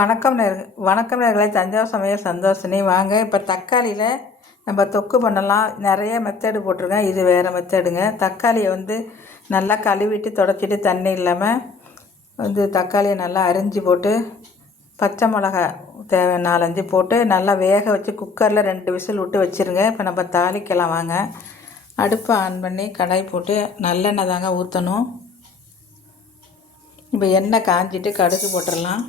வணக்கம் நேயர்களே. தஞ்சாவூர் சமையல் சந்தோஷினி. வாங்க இப்போ தக்காளியில் நம்ம தொக்கு பண்ணலாம். நிறைய மெத்தடு போட்டிருக்கேன். இது வேறு மெத்தடுங்க. தக்காளியை நல்லா கழுவிட்டு தொடச்சிட்டு தண்ணி இல்லாமல் தக்காளியை நல்லா அரிஞ்சு போட்டு பச்சை மிளகா தேவை 4-5 போட்டு நல்லா வேக வச்சு குக்கரில் 2 விசில் விட்டு வச்சுருங்க. இப்போ நம்ம தாளிக்கலாம் வாங்க. அடுப்பை ஆன் பண்ணி கடாய் போட்டு நல்லெண்ணெய் தாங்க ஊற்றணும். இப்போ எண்ணெய் காஞ்சிட்டு கடுகு போட்டுடலாம்.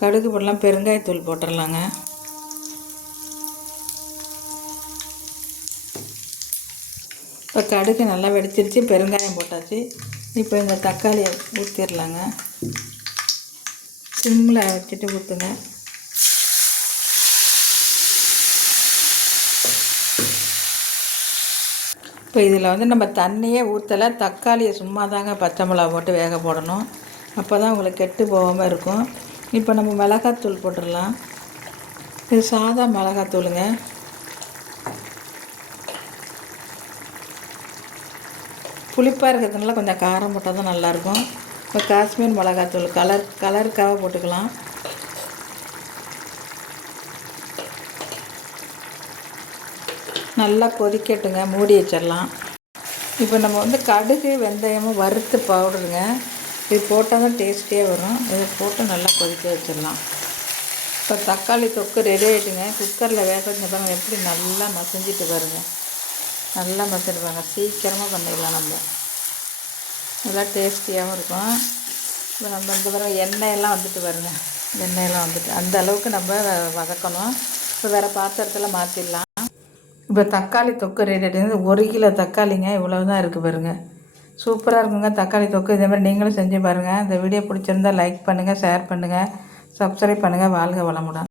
கடுகு போடலாம், பெருங்காயத்தூள் போட்டுடலாங்க. இப்போ கடுகு நல்லா வெடிச்சிருச்சு, பெருங்காயம் போட்டாச்சு. இப்போ இந்த தக்காளியை ஊற்றிடலாங்க. சிம்மில் வச்சுட்டு ஊற்றுங்க. இப்போ இதில் நம்ம தண்ணியே ஊற்றலை, தக்காளியை சும்மா தாங்க பச்சை மிளகா போட்டு வேக போடணும். அப்போ தான் உங்களுக்கு கெட்டு போகாமல் இருக்கும். இப்போ நம்ம மிளகாத்தூள் போட்டுடலாம். இது சாதா மிளகாத்தூளுங்க. புளிப்பாக இருக்கிறதுனால கொஞ்சம் காரம் போட்டால் தான் நல்லாயிருக்கும். இப்போ காஷ்மீர் மிளகாத்தூள் கலருக்காக போட்டுக்கலாம். நல்லா கொதிக்கட்டுங்க, மூடி வச்சிடலாம். இப்போ நம்ம கடுகு வெந்தயமும் வறுத்து பவுடருங்க. இது போட்டால் தான் டேஸ்டியாக வரும். இதை போட்டு நல்லா கொதிக்க வச்சிடலாம். இப்போ தக்காளி தொக்கு ரெடி ஆகிட்டுங்க. குக்கரில் வேக வச்சு பாருங்கள் எப்படி நல்லா மசிஞ்சிட்டு பாருங்கள். நல்லா மசிட்டு பாருங்கள். சீக்கிரமாக பண்ணிடலாம். நம்ம நல்லா டேஸ்டியாகவும் இருக்கும். இப்போ நம்ம இந்த பாருங்கள் எண்ணெயெல்லாம் பாருங்கள். எண்ணெயெல்லாம் அந்த அளவுக்கு நம்ம வதக்கணும். இப்போ வேறு பாத்திரத்தில் மாற்றிடலாம். இப்போ தக்காளி தொக்கு ரெடி ஆகிட்டு 1 கிலோ தக்காளிங்க. இவ்வளோ தான் இருக்குது பாருங்கள். சூப்பராக இருக்குங்க தக்காளி தொக்கு. இதே மாதிரி நீங்களும் செஞ்சு பாருங்கள். இந்த வீடியோ பிடிச்சிருந்தால் லைக் பண்ணுங்கள், ஷேர் பண்ணுங்கள், சப்ஸ்கிரைப் பண்ணுங்கள். வாழ்க வளமுடன்.